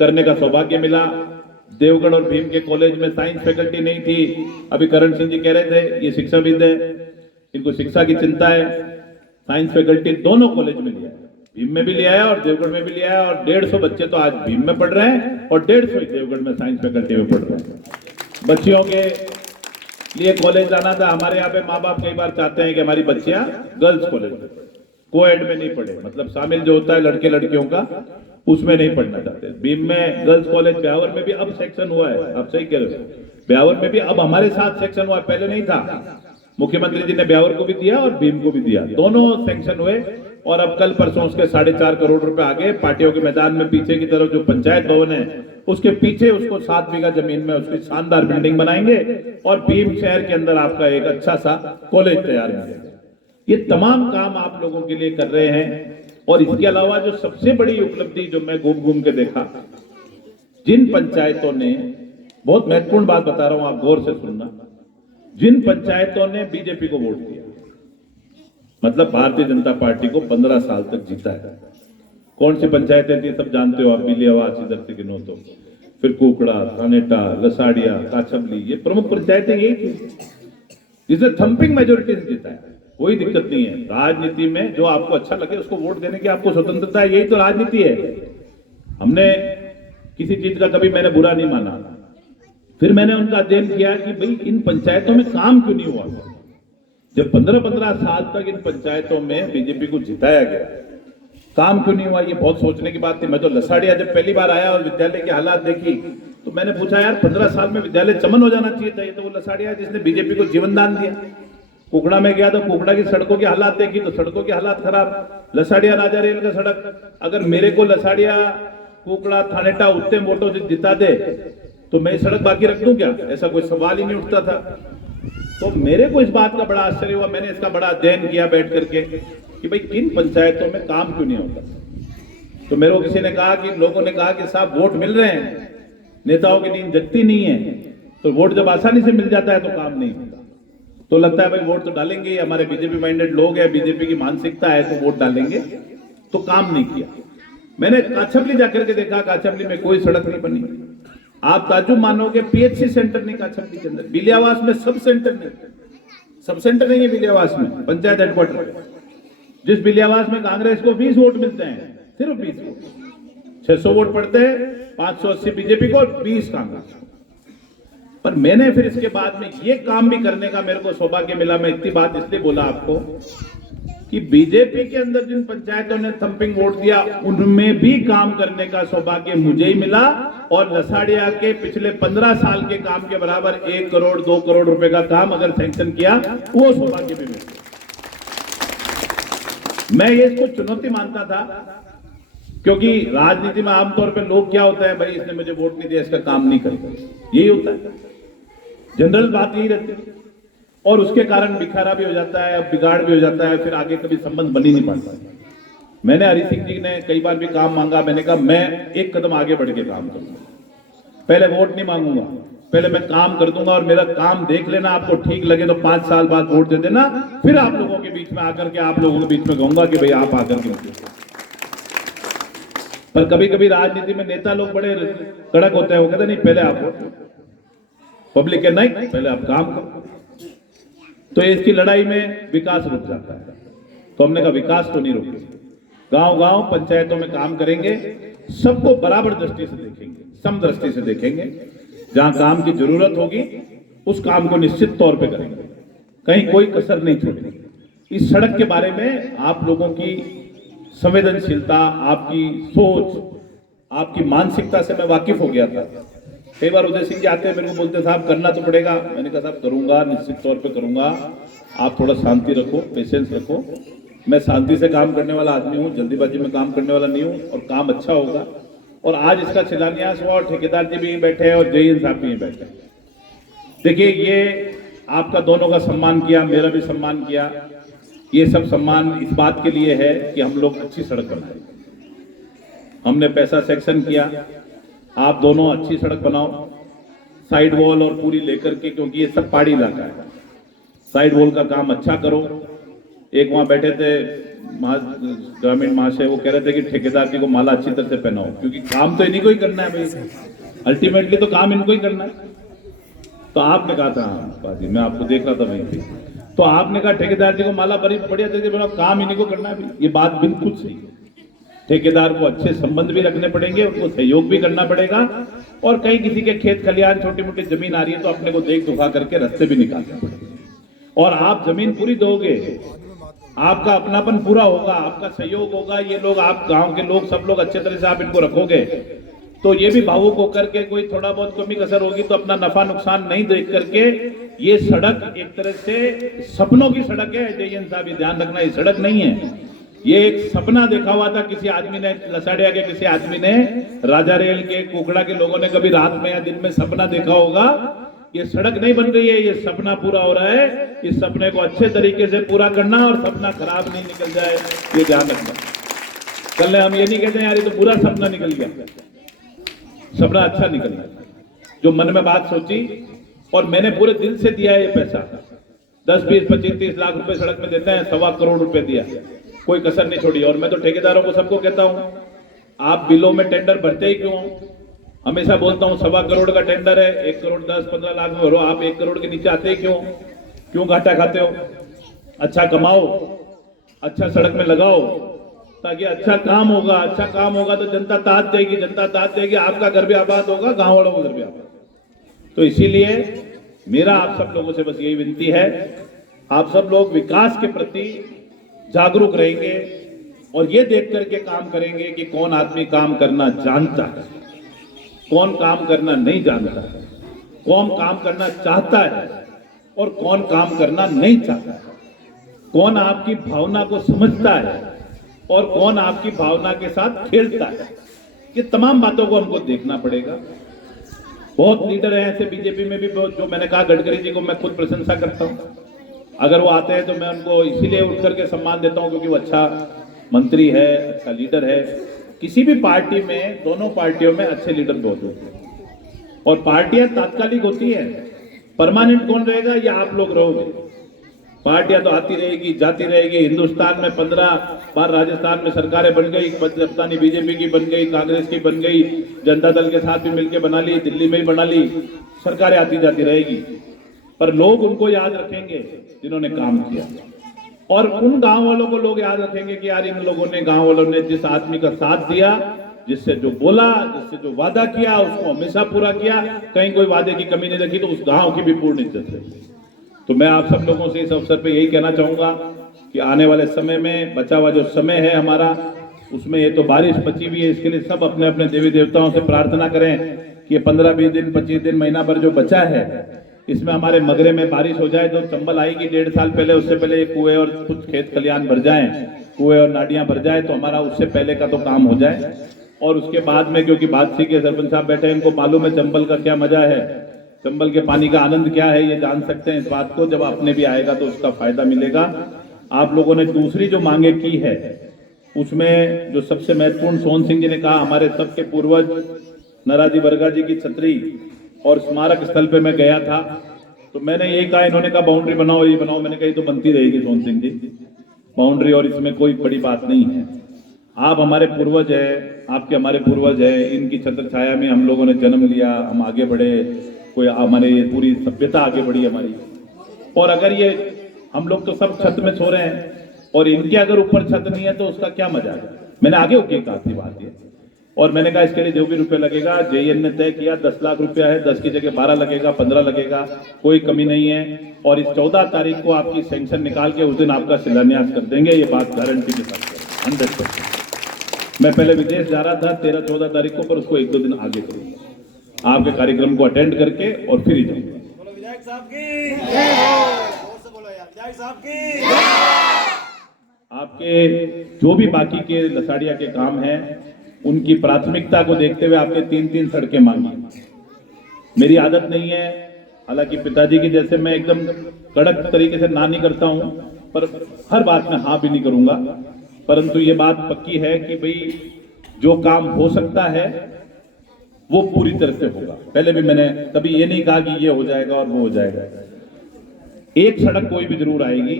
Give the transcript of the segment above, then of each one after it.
करने का सौभाग्य मिला। देवगढ़ और भीम के कॉलेज में साइंस फैकल्टी नहीं थी। अभी करण सिंह जी कह रहे थे ये शिक्षाविद है, इनको शिक्षा की चिंता है। साइंस फैकल्टी दोनों कॉलेज में लिया है, भीम में भी लिया है और देवगढ़ में भी लिया है। और 150 बच्चे तो आज भीम में पढ़ रहे हैं और 150 देवगढ़ में साइंस फैकल्टी में पढ़ रहे हैं। बच्चियों के लिए कॉलेज जाना था। हमारे यहाँ पे माँ बाप कई बार चाहते हैं कि हमारी बच्चियां गर्ल्स कॉलेज में, कोएड में नहीं पढ़े, मतलब शामिल जो होता है लड़के लड़कियों का, उसमें नहीं पढ़ना चाहते। भीम में गर्ल्स कॉलेज, ब्यावर में भी अब सेक्शन हुआ है, आप सही कह रहे हो, ब्यावर में भी अब हमारे साथ सेक्शन हुआ है, पहले नहीं था। मुख्यमंत्री जी ने ब्यावर को भी दिया और भीम को भी दिया, दोनों सेक्शन हुए। और अब कल परसों उसके 4.5 करोड़ रुपए आगे पार्टियों के मैदान में पीछे की तरफ जो पंचायत भवन है उसके पीछे उसको 7 बीघा जमीन में उसकी शानदार बिल्डिंग बनाएंगे और भीम शहर के अंदर आपका एक अच्छा सा कॉलेज तैयार करेंगे। ये तमाम काम आप लोगों के लिए कर रहे हैं। और इसके अलावा जो सबसे बड़ी उपलब्धि जो मैं घूम घूम के देखा, जिन पंचायतों ने, बहुत महत्वपूर्ण बात बता रहा हूं, आप गौर से सुनना, जिन पंचायतों ने बीजेपी को वोट दिया, मतलब भारतीय जनता पार्टी को 15 साल तक जीता है। कौन सी पंचायतें थी सब जानते हो आप, बिलियावास इधर से गिनो तो, फिर कुकड़ा, थानेटा, लसाड़िया, काछबली, ये प्रमुख पंचायतें यही थी जिसे थंपिंग मेजोरिटी से जीता है। कोई दिक्कत नहीं है, राजनीति में जो आपको अच्छा लगे उसको वोट देने की आपको स्वतंत्रता है, यही तो राजनीति है। हमने किसी चीज का कभी मैंने बुरा नहीं माना। फिर मैंने उनका अध्ययन किया कि भाई इन पंचायतों में काम क्यों नहीं हुआ। जब 15-15 साल तक इन पंचायतों में बीजेपी को जिताया गया, काम क्यों नहीं हुआ, ये बहुत सोचने की बात थी। मैं तो लसाड़िया जब पहली बार आया और विद्यालय के हालात देखी तो मैंने पूछा यार 15 साल में विद्यालय चमन हो जाना चाहिए था। ये तो वो लसाड़िया जिसने बीजेपी को जीवन दान दिया। कुकड़ा में गया तो कुकड़ा की सड़कों के हालात देखी तो सड़कों के हालात खराब। लसाड़िया राजा रेल का सड़क, अगर मेरे को लसाड़िया, कुकड़ा, थानेटा उतने वोटों से जिता दे तो मैं सड़क बाकी रख दूं क्या, ऐसा कोई सवाल ही नहीं उठता था। तो मेरे को इस बात का बड़ा आश्चर्य हुआ, मैंने इसका बड़ा अध्ययन किया बैठ करके कि भाई किन पंचायतों में काम क्यों नहीं होता। तो मेरे को किसी ने कहा कि लोगों ने कहा कि साहब वोट मिल रहे हैं, नेताओं की नींद जगती नहीं है, तो वोट जब आसानी से मिल जाता है तो काम नहीं होता। तो लगता है भाई वोट तो डालेंगे, हमारे बीजेपी माइंडेड लोग हैं, बीजेपी की मानसिकता है तो वोट डालेंगे, तो काम नहीं किया। मैंने काछबली जाकर के देखा, काछबली में कोई सड़क नहीं बनी। आप ताजुब मानोगे, पीएचसी सेंटर नहीं काछबली के अंदर, बिलियावास में सब सेंटर नहीं, सब सेंटर नहीं है बिलियावास में, पंचायत हेडक्वार्टर। जिस बिलियावास में कांग्रेस को 20 वोट मिलते हैं, सिर्फ 20 वोट, 600 वोट पड़ते हैं, 580 बीजेपी को, 20 कांग्रेस। पर मैंने फिर इसके बाद में ये काम भी करने का मेरे को सौभाग्य मिला। मैं इतनी बात इसलिए बोला आपको कि बीजेपी के अंदर जिन पंचायतों ने थंपिंग वोट दिया उनमें भी काम करने का सौभाग्य मुझे ही मिला। और लसाड़िया के पिछले 15 साल के काम के बराबर 1 करोड़ 2 करोड़ रुपए का काम अगर सैंक्शन किया, वो सौभाग्य भी मिला। मैं ये इसको चुनौती मानता था, क्योंकि राजनीति में आमतौर पे लोग क्या होता है, भाई इसने मुझे वोट नहीं दिया, इसका काम नहीं करेगा, यही होता है, जनरल बात यही रहती है। और उसके कारण बिखारा भी हो जाता है, बिगाड़ भी हो जाता है, फिर आगे कभी संबंध बन ही नहीं पाता। मैंने हरि सिंह जी ने कई बार भी काम मांगा, मैंने कहा मैं एक कदम आगे बढ़ के काम करूंगा, पहले वोट नहीं मांगूंगा, पहले मैं काम कर दूंगा और मेरा काम देख लेना, आपको ठीक लगे तो 5 साल बाद वोट दे देना, फिर आप लोगों के बीच में आकर के आप लोगों के बीच में कहूंगा कि भाई आप आकर के। पर कभी कभी राजनीति में नेता लोग बड़े कड़क होते हैं, वो कहते नहीं पहले आप वोट, पब्लिक के नहीं, पहले आप काम करो। तो इसकी लड़ाई में विकास रुक जाता है। तो हमने कहा विकास तो नहीं रुकेगा, गांव गांव पंचायतों में काम करेंगे, सबको बराबर दृष्टि से देखेंगे, समदृष्टि से देखेंगे। जहां काम की जरूरत होगी उस काम को निश्चित तौर पे करेंगे, कहीं कोई कसर नहीं छोड़ेंगे। इस सड़क के बारे में आप लोगों की संवेदनशीलता, आपकी सोच, आपकी मानसिकता से मैं वाकिफ हो गया था। कई बार उदय सिंह जी आते हैं, मेरे को बोलते साहब करना तो पड़ेगा। मैंने कहा साहब करूंगा, निश्चित तौर पे करूंगा, आप थोड़ा शांति रखो, पेशेंस रखो। मैं शांति से काम करने वाला आदमी हूँ, जल्दीबाजी में काम करने वाला नहीं हूँ, और काम अच्छा होगा। और आज इसका शिलान्यास हुआ और ठेकेदार जी भी बैठे हैं और जय साहब भी बैठे हैं। देखिए ये आपका दोनों का सम्मान किया, मेरा भी सम्मान किया। ये सब सम्मान इस बात के लिए है कि हम लोग अच्छी सड़क बनाए। हमने पैसा सेक्शन किया, आप दोनों अच्छी सड़क बनाओ, साइड वॉल और पूरी लेकर के, क्योंकि ये सब पहाड़ी इलाका है, साइड वॉल का काम अच्छा करो। एक वहां बैठे थे ग्रामीण महाशय वो कह रहे थे कि ठेकेदार जी को माला अच्छी तरह से पहनाओ, क्योंकि काम तो इन्हीं को ही करना है भाई, अल्टीमेटली तो काम इनको ही करना है। तो आपने कहा था, हाँ बाजी मैं आपको देख रहा था वहीं पे, तो आपने कहा ठेकेदार जी को माला बड़ी बढ़िया तरीके से, काम इन्हीं को करना है भाई। ये बात बिल्कुल सही है। ठेकेदार को अच्छे संबंध भी रखने पड़ेंगे, उनको सहयोग भी करना पड़ेगा, और कहीं किसी के खेत खलियान छोटी मोटी जमीन आ रही है तो अपने को देख दुखा करके रास्ते भी निकालने पड़ेंगे। और आप जमीन पूरी दोगे, आपका अपनापन पूरा होगा, आपका सहयोग होगा, ये लोग आप गांव के लोग सब लोग अच्छे तरह से आप इनको रखोगे, तो ये भी भावुक होकर के कोई थोड़ा बहुत कमी कसर होगी तो अपना नफा नुकसान नहीं देख करके, ये सड़क एक तरह से सपनों की सड़क है जयन साहब, ये ध्यान रखना, ये सड़क नहीं है, ये एक सपना देखा हुआ था किसी आदमी ने, लसाड़िया के किसी आदमी ने, राजा रेल के कोकड़ा के लोगों ने कभी रात में या दिन में सपना देखा होगा। ये सड़क नहीं बन रही है, ये सपना पूरा हो रहा है। इस सपने को अच्छे तरीके से पूरा करना और सपना खराब नहीं निकल जाए, ये ध्यान रखना। कल हम ये नहीं कहते यार ये तो बुरा सपना निकल गया, सपना अच्छा निकल गया, जो मन में बात सोची और मैंने पूरे दिल से दिया है ये पैसा, 10, 20, 25, 30 लाख रुपए सड़क में देते हैं, 1.25 करोड़ रुपए दिया, कोई कसर नहीं छोड़ी। और मैं तो ठेकेदारों को सबको कहता हूं, आप बिलों में टेंडर भरते ही क्यों? हमेशा बोलता हूं 1.25 करोड़ का टेंडर है, 1 करोड़ 10, 15 लाख में भरो, आप 1 करोड़ के नीचे आते ही क्यों घाटा खाते हो? अच्छा कमाओ, अच्छा सड़क में लगाओ, ताकि अच्छा काम होगा तो जनता दाद देगी, आपका घर भी आबाद होगा, गांव वालों का घर भी आबाद। तो इसीलिए मेरा आप सब लोगों से बस यही विनती है, आप सब लोग विकास के प्रति जागरूक रहेंगे और ये देख करके काम करेंगे कि कौन आदमी काम करना जानता है, कौन काम करना नहीं जानता है, कौन काम करना चाहता है और कौन काम करना नहीं चाहता है, कौन आपकी भावना को समझता है और कौन आपकी भावना के साथ खेलता है। ये तमाम बातों को हमको देखना पड़ेगा। बहुत लीडर हैं ऐसे बीजेपी में भी, जो मैंने कहा गडकरी जी को मैं खुद प्रशंसा करता हूं, अगर वो आते हैं तो मैं उनको इसीलिए उठ करके सम्मान देता हूं क्योंकि वो अच्छा मंत्री है, अच्छा लीडर है। किसी भी पार्टी में, दोनों पार्टियों में अच्छे लीडर बहुत होते हैं और पार्टियां तात्कालिक होती हैं, परमानेंट कौन रहेगा? ये आप लोग रहोगे। पार्टियां तो आती रहेगी जाती रहेगी। हिंदुस्तान में 15 बार राजस्थान में सरकारें बन गई, पता नहीं बीजेपी की बन गई, कांग्रेस की बन गई, जनता दल के साथ भी मिलकर बना ली, दिल्ली में ही बना ली, सरकारें आती जाती रहेगी, पर लोग उनको याद रखेंगे जिन्होंने काम किया, और उन गांव वालों को लोग याद रखेंगे कि यार इन लोगों ने, गांव वालों ने जिस आदमी का साथ दिया, जिससे जो बोला, जिससे जो वादा किया उसको हमेशा पूरा किया, कहीं कोई वादे की कमी नहीं रखी, तो उस गांव की भी पूर्ण इज्जत है। तो मैं आप सब लोगों से इस अवसर पे यही कहना चाहूंगा कि आने वाले समय में बचा हुआ जो समय है हमारा, उसमें ये तो बारिश बची हुई है, इसके लिए सब अपने अपने देवी देवताओं से प्रार्थना करें कि 15-20 दिन 25 दिन महीना भर जो बचा है, इसमें हमारे मगरे में बारिश हो जाए तो चंबल आएगी 1.5 साल पहले, उससे पहले कुएं और कुछ खेत खलियान भर जाएं, कुएं और नाडियां भर जाए, तो हमारा उससे पहले का तो काम हो जाए। और उसके बाद में, क्योंकि बादशाह के सरपंच साहब बैठे हैं, इनको मालूम है चंबल का क्या मजा है, चंबल के पानी का आनंद क्या है, ये जान सकते हैं इस बात को। जब अपने भी आएगा तो उसका फायदा मिलेगा। आप लोगों ने दूसरी जो मांगे की है, उसमें जो सबसे महत्वपूर्ण, सोहन सिंह जी ने कहा हमारे सबके पूर्वज नराजी बरगा जी की छतरी और स्मारक स्थल पे मैं गया था, तो मैंने यही कहा, इन्होंने कहा बाउंड्री बनाओ, ये बनाओ, मैंने कहा ये तो बनती रहेगी सोहन सिंह जी बाउंड्री, और इसमें कोई बड़ी बात नहीं है। आप हमारे पूर्वज है, आपके हमारे पूर्वज है, इनकी छत्र छाया में हम लोगों ने जन्म लिया, हम आगे बढ़े, कोई हमारे ये पूरी सभ्यता आगे बढ़ी हमारी। और अगर ये हम लोग तो सब छत में सो रहे हैं और इनके अगर ऊपर छत नहीं है तो उसका क्या मजा है? मैंने आगे होके कहा थी बात ये, और मैंने कहा इसके लिए जो भी रुपए लगेगा, जेएन ने तय किया 10 लाख रुपया है, 10 की जगह 12 लगेगा, 15 लगेगा, कोई कमी नहीं है। और इस 14 तारीख को आपकी सैंक्शन निकाल के उस दिन आपका शिलान्यास कर देंगे, ये बात गारंटी के साथ 100%। मैं पहले विदेश जा रहा था 13-14 तारीख को, पर उसको 1-2 दिन आगे करूंगा, आपके कार्यक्रम को अटेंड करके और फिर ही जाऊंगा। विधायक साहब की जय हो, से बोलो यार, विधायक साहब की जय। आपके जो भी बाकी के लसाड़िया के काम हैं, उनकी प्राथमिकता को देखते हुए आपने 3-3 सड़कें मांगी। मेरी आदत नहीं है, हालांकि पिताजी के जैसे मैं एकदम कड़क तरीके से ना नहीं करता हूं, पर हर बात में हाँ भी नहीं करूंगा, परंतु ये बात पक्की है कि भाई जो काम हो सकता है वो पूरी तरह से होगा। पहले भी मैंने कभी ये नहीं कहा कि ये हो जाएगा और वो हो जाएगा। एक सड़क कोई भी जरूर आएगी,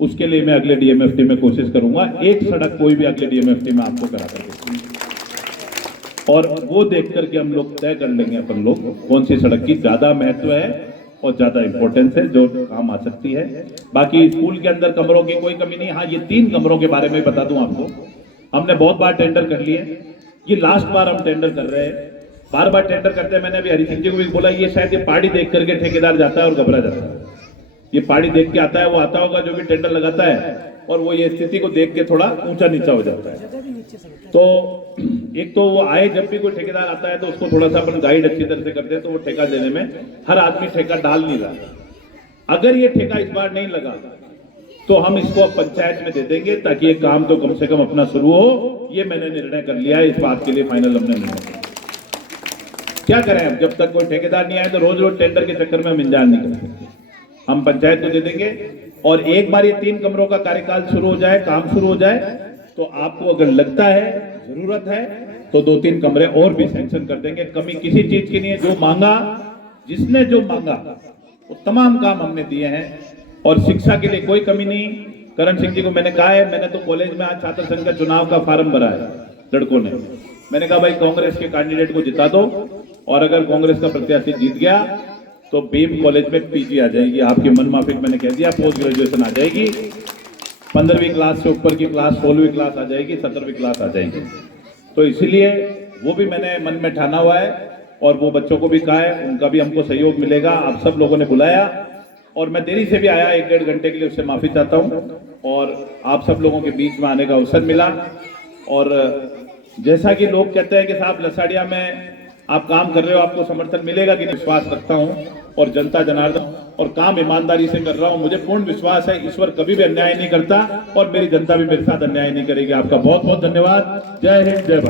उसके लिए मैं अगले डीएमएफटी में कोशिश करूंगा। एक सड़क कोई भी अगले डीएमएफटी में आपको करा कर देंगे और वो देख करके हम लोग तय कर लेंगे अपन लोग कौन सी सड़क की ज्यादा महत्व है और ज्यादा इंपॉर्टेंस है जो काम आ सकती है। बाकी स्कूल के अंदर कमरों की कोई कमी नहीं। हाँ, ये 3 कमरों के बारे में बता दूं आपको, हमने बहुत बार टेंडर कर लिए, ये लास्ट बार हम टेंडर कर रहे हैं। बार बार टेंडर करते हैं, मैंने अभी हरि सिंह जी को भी बोला, ये शायद ये पहाड़ी देख करके ठेकेदार जाता है और घबरा जाता है। ये पहाड़ी देख के आता है, वो आता होगा जो भी टेंडर लगाता है, और वो ये स्थिति को देख के थोड़ा ऊंचा नीचा हो जाता है। तो एक तो वो आए, जब भी कोई ठेकेदार आता है तो उसको थोड़ा सा अपन गाइड अच्छी तरह से करते हैं, तो वो ठेका देने में हर आदमी ठेका डाल नहीं रहा। अगर ये ठेका इस बार नहीं लगा तो हम इसको अब पंचायत में दे देंगे, ताकि ये काम तो कम से कम अपना शुरू हो। ये मैंने निर्णय कर लिया है, इस बात के लिए फाइनल हमने निर्णय किया। क्या करें अब, जब तक कोई ठेकेदार नहीं आए तो रोज रोज टेंडर के चक्कर में हम इंतजार नहीं कर सकते। हम पंचायत को दे देंगे और एक बार ये 3 कमरों का कार्यकाल शुरू हो जाए, काम शुरू हो जाए, तो आपको अगर लगता है जरूरत है तो 2-3 कमरे और भी सैंक्शन कर देंगे। कमी किसी चीज की नहीं है। जो मांगा, जिसने जो मांगा वो तमाम काम हमने दिए हैं और शिक्षा के लिए कोई कमी नहीं। करण सिंह जी को मैंने कहा है, मैंने तो कॉलेज में आज छात्र संघ का चुनाव का फार्म भरा है लड़कों ने। मैंने कहा भाई कांग्रेस के कैंडिडेट को जिता दो और अगर कांग्रेस का प्रत्याशी जीत गया तो बीम कॉलेज में पीजी आ जाएगी, आपकी मनमाफिक मैंने कह दिया, पोस्ट ग्रेजुएशन आ जाएगी, 15वीं क्लास से ऊपर की क्लास 16वीं क्लास आ जाएगी, 17वीं क्लास आ जाएगी। तो इसलिए वो भी मैंने मन में ठाना हुआ है और वो बच्चों को भी कहा है, उनका भी हमको सहयोग मिलेगा। आप सब लोगों ने बुलाया और मैं देरी से भी आया, 1-1.5 घंटे के लिए, उससे माफी चाहता हूँ। और आप सब लोगों के बीच में आने का अवसर मिला और जैसा कि लोग कहते हैं कि साहब लसाड़िया में आप काम कर रहे हो, आपको समर्थन मिलेगा कि नहीं, विश्वास रखता हूं और जनता जनार्दन और काम ईमानदारी से कर रहा हूं। मुझे पूर्ण विश्वास है ईश्वर कभी भी अन्याय नहीं करता और मेरी जनता भी मेरे साथ अन्याय नहीं करेगी। आपका बहुत बहुत धन्यवाद। जय हिंद, जय भारत।